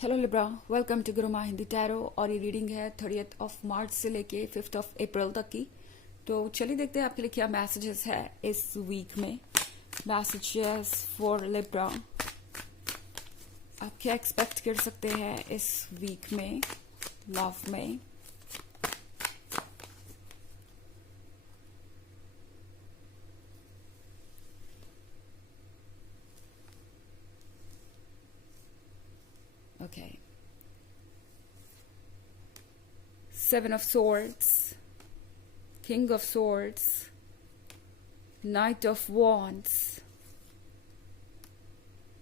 Hello Libra, welcome to Guruma Hindi tarot. और ये reading है 30 ऑफ मार्च से लेके 5 ऑफ अप्रैल तक की। तो चलिए देखते हैं आपके लिए क्या मैसेजेस है इस वीक में। मैसेजेस फॉर लिब्रा, आप क्या एक्सपेक्ट कर सकते हैं इस वीक में लव में। Okay. Seven of Swords, King of Swords, Knight of Wands,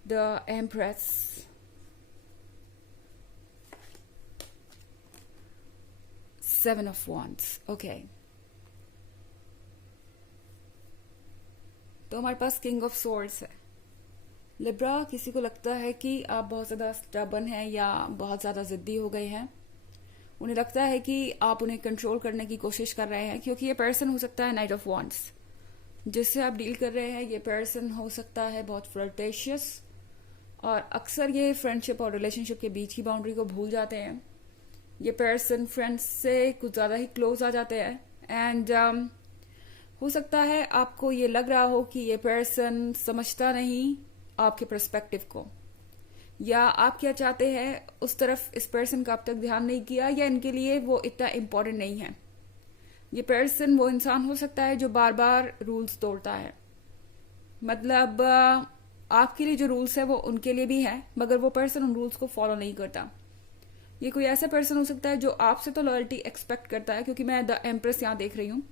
the Empress, Seven of Wands. Okay. तो हमारे पास किंग ऑफ सोर्ड्स है। लिब्रा, किसी को लगता है कि आप बहुत ज़्यादा स्टबन हैं या बहुत ज़्यादा ज़िद्दी हो गए हैं। उन्हें लगता है कि आप उन्हें कंट्रोल करने की कोशिश कर रहे हैं, क्योंकि ये पर्सन हो सकता है नाइट ऑफ वॉन्ड्स जिससे आप डील कर रहे हैं। ये पर्सन हो सकता है बहुत फ्लर्टेशियस, और अक्सर ये फ्रेंडशिप और रिलेशनशिप के बीच की बाउंड्री को भूल जाते हैं। ये पर्सन फ्रेंड्स से कुछ ज़्यादा ही क्लोज आ जाते हैं। एंड हो सकता है आपको ये लग रहा हो कि ये पर्सन समझता नहीं आपके पर्सपेक्टिव को, या आप क्या चाहते हैं उस तरफ इस पर्सन का अब तक ध्यान नहीं किया, या इनके लिए वो इतना इम्पोर्टेंट नहीं है। ये पर्सन वो इंसान हो सकता है जो बार बार रूल्स तोड़ता है। मतलब आपके लिए जो रूल्स है वो उनके लिए भी है, मगर वो पर्सन उन रूल्स को फॉलो नहीं करता। ये कोई ऐसा पर्सन हो सकता है जो आपसे तो लॉयल्टी एक्सपेक्ट करता है, क्योंकि मैं द एम्प्रेस यहाँ देख रही हूँ।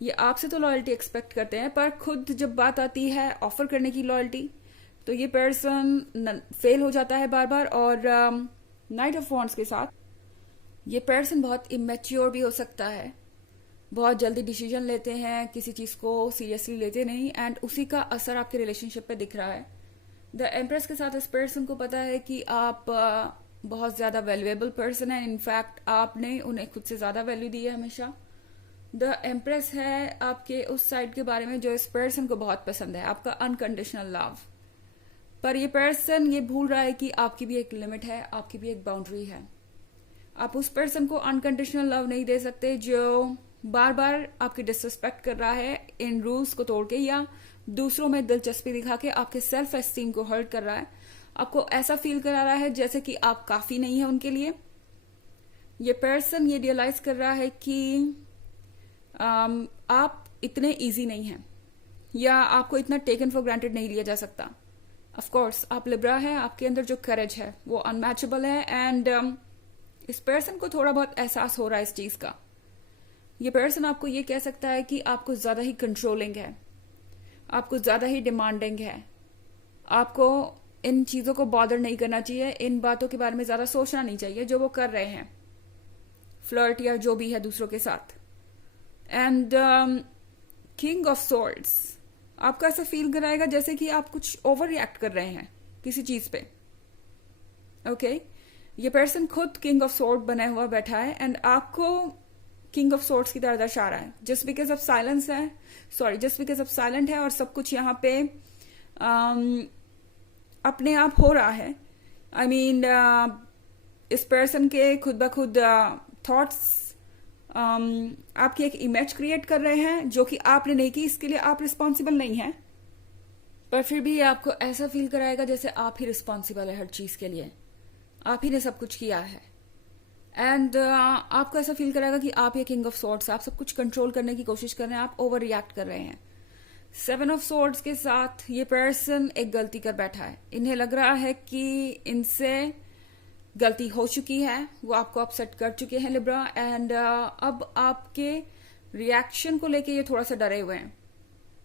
ये आपसे तो लॉयल्टी एक्सपेक्ट करते हैं, पर खुद जब बात आती है ऑफर करने की लॉयल्टी, तो ये पर्सन फेल हो जाता है बार बार। और नाइट ऑफ वॉन्ड्स के साथ ये पर्सन बहुत इमेच्योर भी हो सकता है, बहुत जल्दी डिसीजन लेते हैं, किसी चीज़ को सीरियसली लेते नहीं, एंड उसी का असर आपके रिलेशनशिप पे दिख रहा है। द एम्प्रेस के साथ इस पर्सन को पता है कि आप बहुत ज़्यादा वैल्यूएबल पर्सन है। इनफैक्ट आपने उन्हें खुद से ज़्यादा वैल्यू दी है हमेशा। द एम्प्रेस है आपके उस साइड के बारे में जो इस पर्सन को बहुत पसंद है, आपका अनकंडीशनल लव। पर ये पर्सन ये भूल रहा है कि आपकी भी एक लिमिट है, आपकी भी एक बाउंड्री है। आप उस पर्सन को अनकंडीशनल लव नहीं दे सकते जो बार बार आपकी डिसरिस्पेक्ट कर रहा है इन रूल्स को तोड़ के, या दूसरों में दिलचस्पी दिखा के आपके सेल्फ एस्टीम को हर्ट कर रहा है। आपको ऐसा फील करा रहा है जैसे कि आप काफी नहीं है उनके लिए। ये पर्सन ये रियलाइज कर रहा है कि आप इतने इजी नहीं हैं, या आपको इतना टेकन फॉर ग्रांटेड नहीं लिया जा सकता। ऑफ कोर्स आप लिब्रा है, आपके अंदर जो करेज है वो अनमैचेबल है। एंड इस पर्सन को थोड़ा बहुत एहसास हो रहा है इस चीज का। ये पर्सन आपको ये कह सकता है कि आपको ज्यादा ही कंट्रोलिंग है, आपको ज्यादा ही डिमांडिंग है, आपको इन चीजों को बॉदर नहीं करना चाहिए, इन बातों के बारे में ज्यादा सोचना नहीं चाहिए जो वो कर रहे हैं, फ्लर्ट या जो भी है दूसरों के साथ। एंड किंग ऑफ सोर्ड्स आपको ऐसा फील कराएगा जैसे कि आप कुछ ओवर रिएक्ट कर रहे हैं किसी चीज पे। ओके, ये पर्सन खुद किंग ऑफ सोर्ड बना हुआ बैठा है, एंड आपको किंग ऑफ सोर्ड्स की तरह दर्शा रहा है। जस्ट बिकॉज ऑफ साइलेंस है, जस्ट बिकॉज ऑफ साइलेंट है, और सब कुछ यहाँ पे अपने आप हो रहा है। आई मीन इस पर्सन के खुद ब खुद थॉट्स आपकी एक इमेज क्रिएट कर रहे हैं जो कि आपने नहीं की, इसके लिए आप रिस्पॉन्सिबल नहीं हैं, पर फिर भी आपको ऐसा फील कराएगा जैसे आप ही रिस्पॉन्सिबल है हर चीज के लिए, आप ही ने सब कुछ किया है। एंड आपको ऐसा फील कराएगा कि आप ये किंग ऑफ सोर्ड्स, आप सब कुछ कंट्रोल करने की कोशिश कर रहे हैं, आप ओवर रिएक्ट कर रहे हैं। सेवन ऑफ सोर्ड्स के साथ ये पर्सन एक गलती कर बैठा है। इन्हें लग रहा है कि इनसे गलती हो चुकी है, वो आपको अपसेट कर चुके हैं लिब्रा। एंड अब आपके रिएक्शन को लेके ये थोड़ा सा डरे हुए हैं।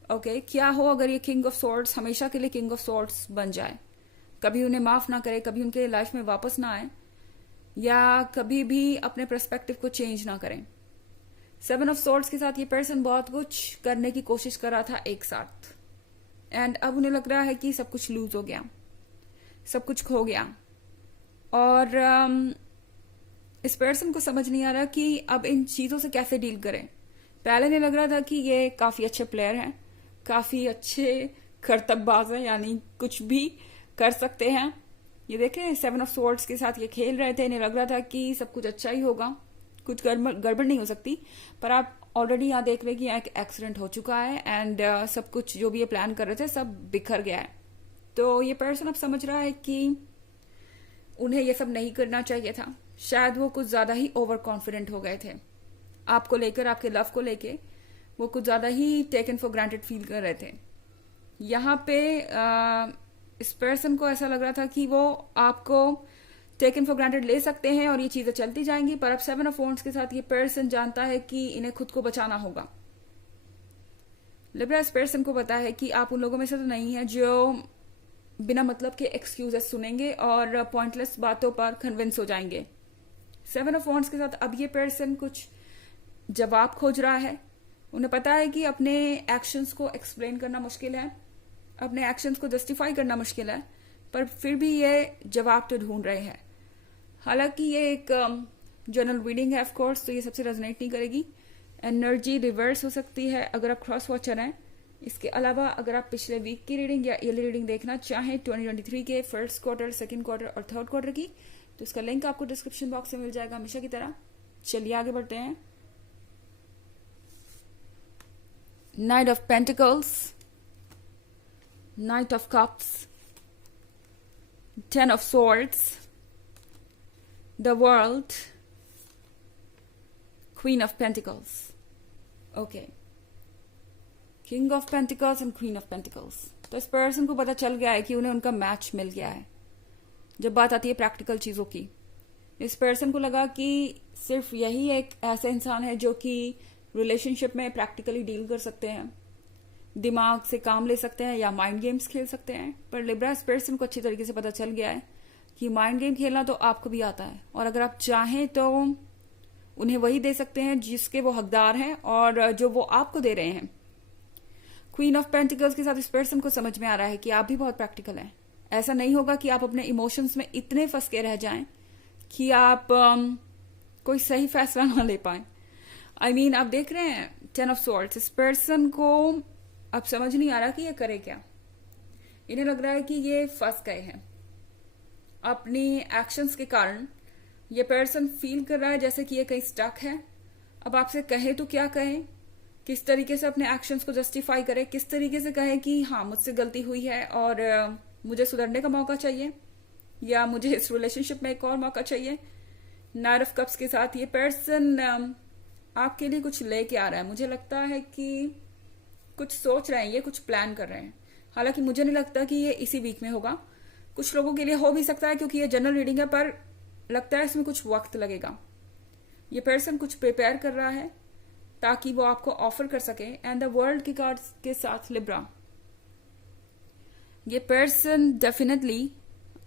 ओके, क्या हो अगर ये किंग ऑफ सोर्ड्स हमेशा के लिए किंग ऑफ सोर्ड्स बन जाए, कभी उन्हें माफ ना करे, कभी उनके लाइफ में वापस ना आए, या कभी भी अपने पर्सपेक्टिव को चेंज ना करें। सेवन ऑफ सोर्ड्स के साथ ये पर्सन बहुत कुछ करने की कोशिश कर रहा था एक साथ, एंड अब उन्हें लग रहा है कि सब कुछ लूज हो गया, सब कुछ खो गया। और इस पर्सन को समझ नहीं आ रहा कि अब इन चीजों से कैसे डील करें। पहले इन्हें लग रहा था कि ये काफी अच्छे प्लेयर हैं, काफी अच्छे करतबबाज हैं, यानी कुछ भी कर सकते हैं, ये देखें 7 ऑफ स्वॉर्ड्स के साथ ये खेल रहे थे, इन्हें लग रहा था कि सब कुछ अच्छा ही होगा, कुछ गड़बड़ नहीं हो सकती, पर आप ऑलरेडी यहाँ देख रहे हैं कि यहाँ एक एक्सीडेंट हो चुका है एंड सब कुछ जो भी ये प्लान कर रहे थे सब बिखर गया है। तो ये पर्सन अब समझ रहा है कि उन्हें ये सब नहीं करना चाहिए था। शायद वो कुछ ज्यादा ही ओवर कॉन्फिडेंट हो गए थे आपको लेकर, आपके लव को लेके वो कुछ ज्यादा ही टेकन फॉर ग्रांटेड फील कर रहे थे। यहाँ पे इस पर्सन को ऐसा लग रहा था कि वो आपको टेकन फॉर ग्रांटेड ले सकते हैं और ये चीजें चलती जाएंगी, पर अब 7 ऑफ वॉन्ड्स के साथ ये पर्सन जानता है कि इन्हें खुद को बचाना होगा। लिब्रा, इस पर्सन को पता है कि आप उन लोगों में से तो नहीं है जो बिना मतलब के एक्सक्यूजेस सुनेंगे और पॉइंटलेस बातों पर कन्विंस हो जाएंगे। 7 ऑफ वॉन्ड्स के साथ अब ये पर्सन कुछ जवाब खोज रहा है। उन्हें पता है कि अपने एक्शंस को एक्सप्लेन करना मुश्किल है, अपने एक्शंस को जस्टिफाई करना मुश्किल है, पर फिर भी ये जवाब तो ढूंढ रहे हैं। हालांकि ये एक जनरल रीडिंग है ऑफ कोर्स, तो ये सबसे रेजोनेट नहीं करेगी। एनर्जी रिवर्स हो सकती है अगर आप क्रॉस वॉचर हैं। इसके अलावा अगर आप पिछले वीक की रीडिंग या ईयरली रीडिंग देखना चाहें 2023 के फर्स्ट क्वार्टर, सेकंड क्वार्टर और थर्ड क्वार्टर की, तो इसका लिंक आपको डिस्क्रिप्शन बॉक्स में मिल जाएगा हमेशा की तरह। चलिए आगे बढ़ते हैं। Night of pentacles, night of cups, 10 of swords, the world, queen of pentacles. Okay. king of pentacles and queen of pentacles. तो इस पर्सन को पता चल गया है कि उन्हें उनका मैच मिल गया है। जब बात आती है प्रैक्टिकल चीजों की, इस पर्सन को लगा कि सिर्फ यही एक ऐसा इंसान है जो कि रिलेशनशिप में प्रैक्टिकली डील कर सकते हैं, दिमाग से काम ले सकते हैं या माइंड गेम्स खेल सकते हैं। पर लिब्रा, इस पर्सन को अच्छी तरीके से पता चल गया है कि माइंड गेम खेलना तो आपको भी आता है और अगर आप चाहें तो उन्हें वही दे सकते हैं जिसके वो हकदार हैं और जो वो आपको दे रहे हैं। क्वीन ऑफ पेंटिकल्स के साथ इस पर्सन को समझ में आ रहा है कि आप भी बहुत प्रैक्टिकल हैं। ऐसा नहीं होगा कि आप अपने इमोशंस में इतने फंस के रह जाएं कि आप कोई सही फैसला ना ले पाए। I mean, आप देख रहे हैं 10 of swords, इस पर्सन को अब समझ नहीं आ रहा कि ये करे क्या। इन्हें लग रहा है कि ये फंस गए हैं अपनी एक्शंस के कारण। ये पर्सन फील कर रहा है जैसे कि ये कहीं स्टक है। अब आपसे कहे तो क्या कहे, किस तरीके से अपने एक्शंस को जस्टिफाई करे, किस तरीके से कहे कि हाँ मुझसे गलती हुई है और मुझे सुधरने का मौका चाहिए या मुझे इस रिलेशनशिप में एक और मौका चाहिए। नाइट ऑफ कप्स के साथ ये पर्सन आपके लिए कुछ लेके आ रहा है। मुझे लगता है कि कुछ सोच रहे हैं, ये कुछ प्लान कर रहे हैं। हालांकि मुझे नहीं लगता कि ये इसी वीक में होगा। कुछ लोगों के लिए हो भी सकता है क्योंकि ये जनरल रीडिंग है, पर लगता है इसमें कुछ वक्त लगेगा। ये पर्सन कुछ प्रिपेयर कर रहा है ताकि वो आपको ऑफर कर सके। एंड द वर्ल्ड की कार्ड्स के साथ लिब्रा, ये पर्सन डेफिनेटली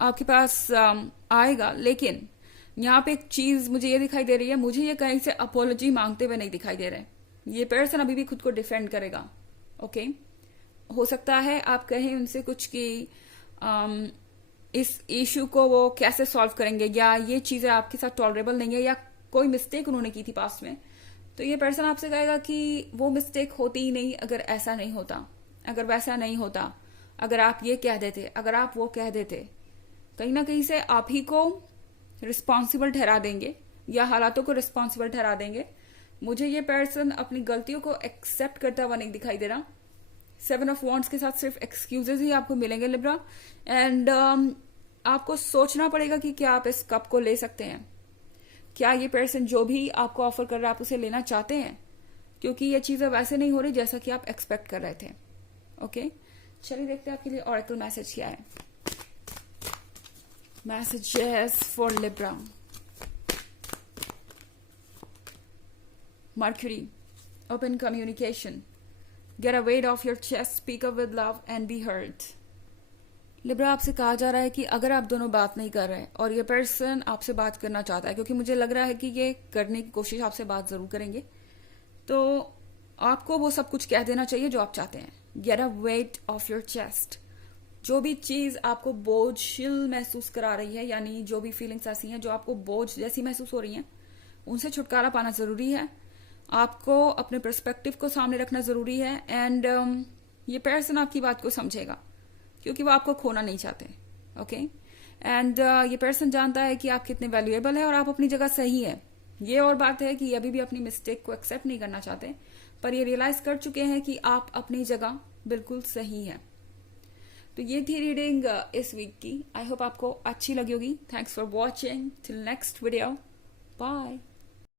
आपके पास आएगा, लेकिन यहाँ पे एक चीज मुझे ये दिखाई दे रही है, मुझे ये कहीं से अपोलॉजी मांगते हुए नहीं दिखाई दे रहे। ये पर्सन अभी भी खुद को डिफेंड करेगा। ओके, हो सकता है आप कहें उनसे कुछ कि इस इशू को वो कैसे सॉल्व करेंगे या ये चीजें आपके साथ टॉलरेबल नहीं है या कोई मिस्टेक उन्होंने की थी पास्ट में, तो ये पर्सन आपसे कहेगा कि वो मिस्टेक होती ही नहीं अगर ऐसा नहीं होता, अगर वैसा नहीं होता, अगर आप ये कह देते, अगर आप वो कह देते। कहीं ना कहीं से आप ही को रिस्पॉन्सिबल ठहरा देंगे या हालातों को रिस्पॉन्सिबल ठहरा देंगे। मुझे ये पर्सन अपनी गलतियों को एक्सेप्ट करता हुआ नहीं दिखाई दे रहा। 7 ऑफ वॉन्ड्स के साथ सिर्फ एक्सक्यूजेज ही आपको मिलेंगे लिब्रा। एंड आपको सोचना पड़ेगा कि क्या आप इस कप को ले सकते हैं, क्या ये पर्सन जो भी आपको ऑफर कर रहा है आप उसे लेना चाहते हैं, क्योंकि ये चीजें वैसे नहीं हो रही जैसा कि आप एक्सपेक्ट कर रहे थे। ओके, चलिए देखते हैं आपके लिए ऑरेकल मैसेज क्या है। Messages for Libra. Mercury, open communication. Get a weight off your chest, speak up with love and be heard. Libra, आपसे कहा जा रहा है कि अगर आप दोनों बात नहीं कर रहे और ये पर्सन आपसे बात करना चाहता है, क्योंकि मुझे लग रहा है कि ये करने की कोशिश आपसे बात जरूर करेंगे, तो आपको वो सब कुछ कह देना चाहिए जो आप चाहते हैं। Get a weight off your chest. जो भी चीज आपको बोझिल महसूस करा रही है, यानी जो भी फीलिंग्स ऐसी हैं जो आपको बोझ जैसी महसूस हो रही हैं, उनसे छुटकारा पाना जरूरी है। आपको अपने पर्सपेक्टिव को सामने रखना जरूरी है। एंड ये पर्सन आपकी बात को समझेगा क्योंकि वो आपको खोना नहीं चाहते। ओके, एंड ये पर्सन जानता है कि आप कितने वैल्यूएबल है और आप अपनी जगह सही है। ये और बात है कि ये अभी भी अपनी मिस्टेक को एक्सेप्ट नहीं करना चाहते, पर ये रियलाइज कर चुके हैं कि आप अपनी जगह बिल्कुल सही है। तो ये थी रीडिंग इस वीक की। आई होप आपको अच्छी लगी होगी। Thanks for watching. Till next video, bye.